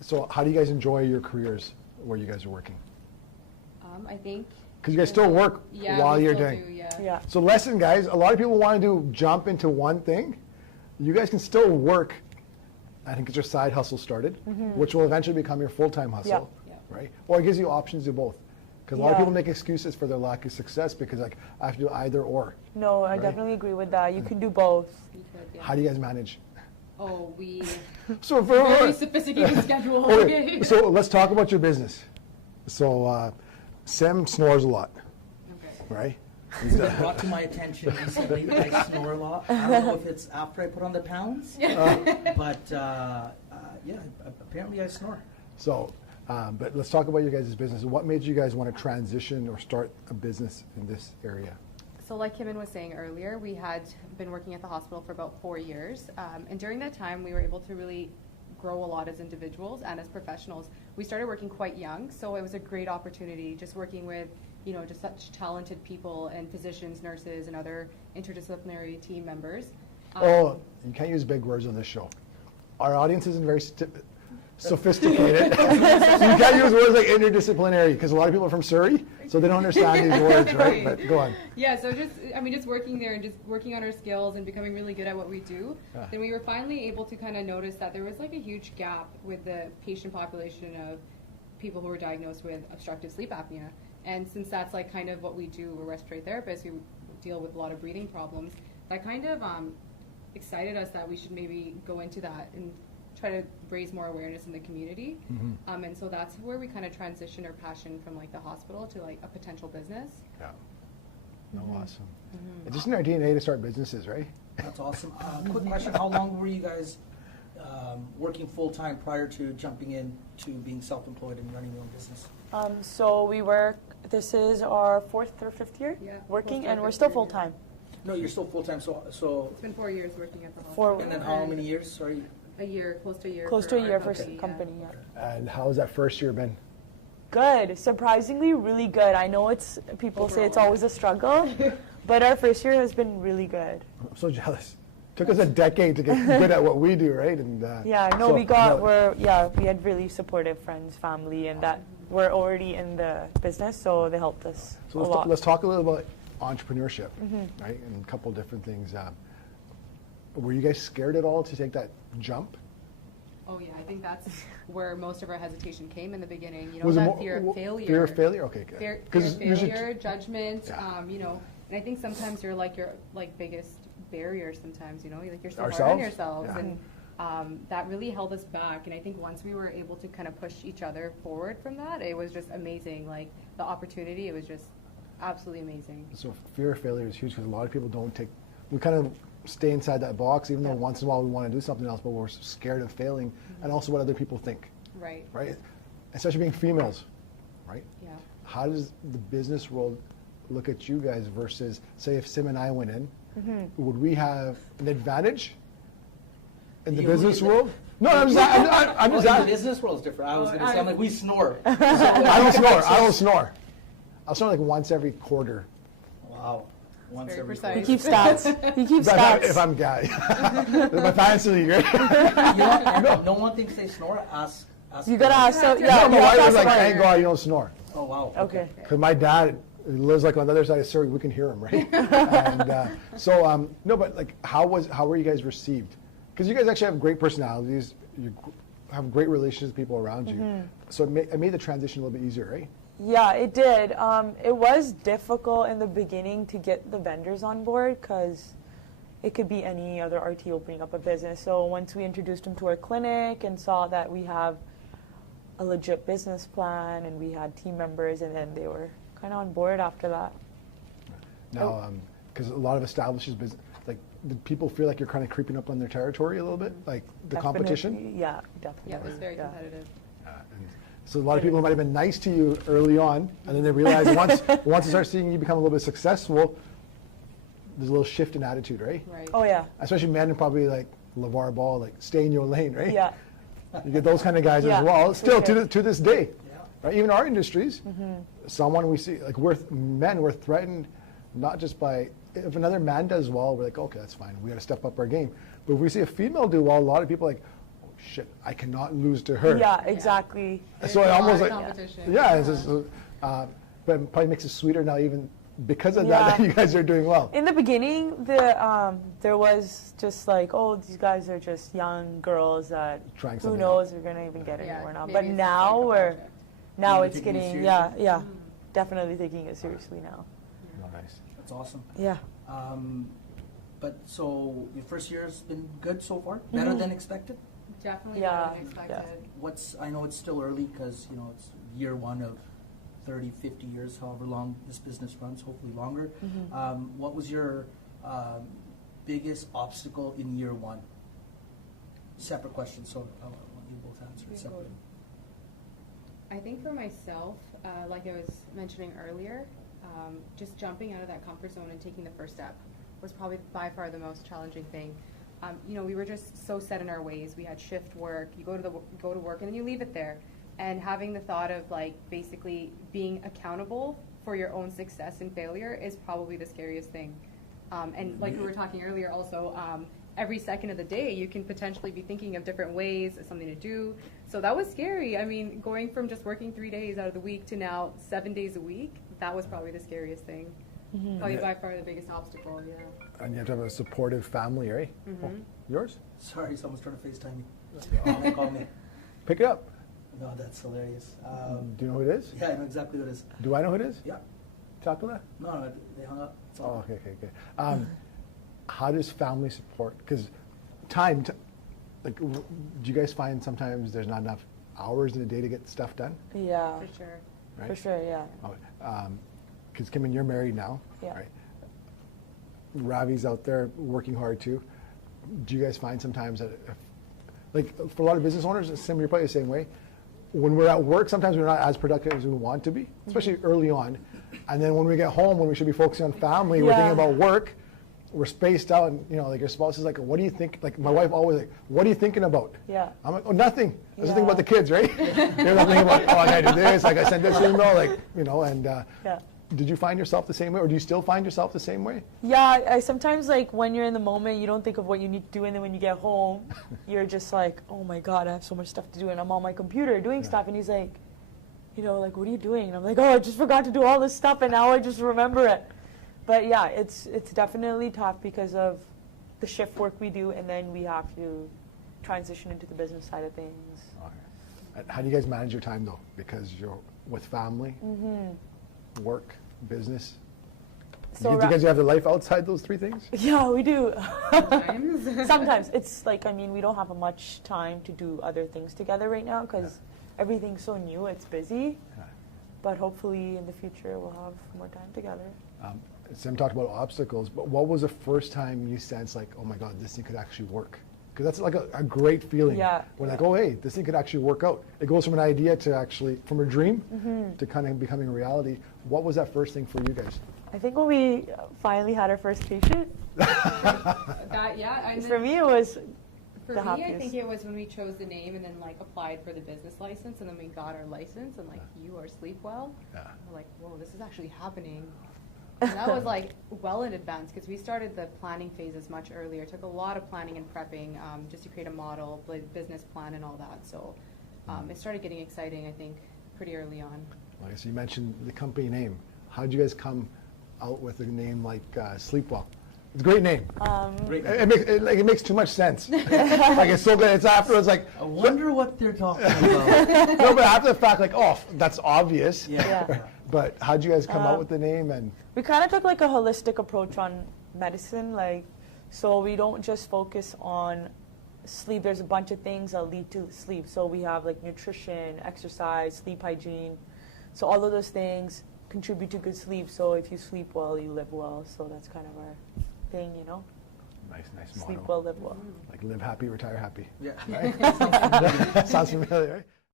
So how do you guys enjoy your careers where you guys are working? I think. Because you guys still work while you're doing. Yeah. So lesson, guys, a lot of people want to jump into one thing. You guys can still work. I think it's your side hustle started, which will eventually become your full-time hustle, right? Or it gives you options to do both. Because a lot of people make excuses for their lack of success because like I have to do either or. No, I definitely agree with that. You can do both. You could, yeah. How do you guys manage? Oh, we So very sophisticated schedule. Okay, so let's talk about your business. So Sim snores a lot, right? It's been brought to my attention recently that I snore a lot. I don't know if it's after I put on the pounds, but yeah, apparently I snore. So, but let's talk about your guys' business. What made you guys want to transition or start a business in this area? So like Kimin was saying earlier, we had been working at the hospital for about 4 years. And during that time, we were able to really grow a lot as individuals and as professionals. We started working quite young, so it was a great opportunity just working with, you know, just such talented people and physicians, nurses, and other interdisciplinary team members. Oh, you can't use big words on this show. Our audience isn't very sophisticated. So you can't use words like interdisciplinary because a lot of people are from Surrey, so they don't understand these words, right? But go on. Yeah, so just working there and just working on our skills and becoming really good at what we do, then we were finally able to kind of notice that there was like a huge gap with the patient population of people who were diagnosed with obstructive sleep apnea. And since that's like kind of what we do, we're respiratory therapists who deal with a lot of breathing problems, that kind of excited us that we should maybe go into that and try to raise more awareness in the community. And so that's where we kind of transitioned our passion from like the hospital to like a potential business. Yeah. No, awesome. It's just in our DNA to start businesses, right? That's awesome. Quick question, how long were you guys working full-time prior to jumping in to being self-employed and running your own business? So we work, this is our 4th or 5th year working, and we're still full-time. No, you're still full-time, so It's been 4 years working at the hospital. and then how many years? Sorry. A year, close to a year. Close to a year for company, company, And how's that first year been? Good, surprisingly really good. I know people say it's always a struggle, but our first year has been really good. I'm so jealous. Took us a decade to get good at what we do, right? And we had really supportive friends, family, and that were already in the business, so they helped us a lot. Let's talk a little about entrepreneurship, right? And a couple different things. Were you guys scared at all to take that jump? Oh yeah, I think that's where most of our hesitation came in the beginning. You know, Was it that fear of failure. Fear of failure? Okay, good. Fear of failure, judgment, you know, and I think sometimes you're like your biggest barrier sometimes, you know, like you're so hard on yourselves. Yeah. And that really held us back. And I think once we were able to kind of push each other forward from that, it was just amazing. Like the opportunity, it was just absolutely amazing. So fear of failure is huge because a lot of people we kind of stay inside that box, even though once in a while we want to do something else, but we're scared of failing and also what other people think. Right. Right? Especially being females, right? Yeah. How does the business world look at you guys versus, say, if Sim and I went in, would we have an advantage in the business world? No, I'm just The business world is different. I was going to say, I'm like, we snore. I don't snore. I'll snore like once every quarter. Wow. Once very every precise. He keeps stats. If I'm guy. My fancy league, right? You know, no one thinks they snore. Ask. You gotta ask. So No, my wife was like, thank God you don't snore. Oh wow. Okay. Because my dad lives like on the other side of Surrey, we can hear him, right? And no, but like, how were you guys received? Because you guys actually have great personalities. You have great relations with people around you. So it made the transition a little bit easier, right? Yeah, it did. It was difficult in the beginning to get the vendors on board because it could be any other RT opening up a business. So once we introduced them to our clinic and saw that we have a legit business plan and we had team members, and then they were kind of on board after that. Now, because a lot of established business, like, do people feel like you're kind of creeping up on their territory a little bit, like the competition? Yeah, definitely. Yeah, it was very competitive. So a lot of people might have been nice to you early on, and then they realize once they start seeing you become a little bit successful, there's a little shift in attitude, right? Right. Oh yeah. Especially men, probably like LeVar Ball, like stay in your lane, right? Yeah. You get those kind of guys as well. Still to this day, right? Even our industries, someone we see, like we're threatened not just by, if another man does well, we're like, okay, that's fine. We got to step up our game. But if we see a female do well, a lot of people are like, oh shit, I cannot lose to her. Yeah, exactly. So it There's a almost lot like, of competition. yeah, it's just, but it probably makes it sweeter now even because of that Yeah. you guys are doing well. In the beginning, there was just like, oh, these guys are just young girls that Trying who something knows we're gonna even get Yeah, anywhere now. maybe But it's just now like a we're project. now Really it's taking it getting seriously? definitely taking it seriously now. Nice. That's awesome. Yeah. But so your first year has been good so far? Better than expected? Definitely Yeah, better than expected. I know it's still early because, it's year one of 30, 50 years, however long this business runs, hopefully longer. What was your biggest obstacle in year one? Separate question, so I want you both answer it separately. I think for myself, like I was mentioning earlier, just jumping out of that comfort zone and taking the first step was probably by far the most challenging thing. We were just so set in our ways. We had shift work. You go to work and then you leave it there. And having the thought of like basically being accountable for your own success and failure is probably the scariest thing. And like we were talking earlier, also every second of the day you can potentially be thinking of different ways, something to do. So that was scary. I mean, going from just working 3 days out of the week to now 7 days a week, that was probably the scariest thing. Probably by far the biggest obstacle, yeah. And you have to have a supportive family, right? Oh, yours? Sorry, someone's trying to FaceTime me. They called me. Pick it up. No, that's hilarious. Do you know who it is? Yeah, I know exactly what it is. Do I know who it is? Yeah. Chocolate? No, they hung up. It's Oh, all okay. How does family support? Because do you guys find sometimes there's not enough hours in a day to get stuff done? Yeah. For sure. Right? For sure, yeah. Because Kimin, you're married now, Yeah. right? Ravi's out there working hard too. Do you guys find sometimes that, for a lot of business owners, Sim, you're probably the same way. When we're at work, sometimes we're not as productive as we want to be, especially early on. And then when we get home, when we should be focusing on family, we're thinking about work. We're spaced out, and your spouse is like, "What do you think?" Like my wife always like, "What are you thinking about?" Yeah. I'm like, "Oh, nothing. I was Yeah. thinking about the kids, right?" You're not thinking about, "Oh, I gotta do this. Like I sent this email." And Yeah. did you find yourself the same way, or do you still find yourself the same way? Yeah, I sometimes like when you're in the moment, you don't think of what you need to do, and then when you get home, you're just like, oh my God, I have so much stuff to do, and I'm on my computer doing stuff, and he's like, like, what are you doing? And I'm like, oh, I just forgot to do all this stuff, and now I just remember it. But yeah, it's definitely tough because of the shift work we do, and then we have to transition into the business side of things. Okay. How do you guys manage your time though? Because you're with family, work, business. So do you guys have a life outside those three things? Yeah, we do. Sometimes. Sometimes it's like, we don't have much time to do other things together right now because everything's so new. It's busy, but hopefully in the future we'll have more time together. Sim talked about obstacles, but what was the first time you sensed like, oh my God, this thing could actually work? Because that's like a great feeling. Yeah. When like, oh hey, this thing could actually work out. It goes from an idea to actually, from a dream to kind of becoming a reality. What was that first thing for you guys? I think when we finally had our first patient, for me it was For the me, happiest. I think it was when we chose the name and then applied for the business license, and then we got our license, and you are sleep well. Yeah. We're like, whoa, this is actually happening. And that was well in advance because we started the planning phases much earlier. It took a lot of planning and prepping just to create a model, business plan, and all that. So it started getting exciting, I think, pretty early on. Like I said, you mentioned the company name. How did you guys come out with a name like Sleepwell? It's a great name. Great. It makes too much sense. It's so good. It's afterwards like. I wonder what they're talking about. No, but after the fact, that's obvious. Yeah. But how'd you guys come out with the name? And we kind of took a holistic approach on medicine, so we don't just focus on sleep. There's a bunch of things that lead to sleep. So we have nutrition, exercise, sleep hygiene. So all of those things contribute to good sleep. So if you sleep well, you live well. So that's kind of our thing, Nice motto. Sleep well, live well. Like live happy, retire happy. Yeah. Right? Sounds familiar, right?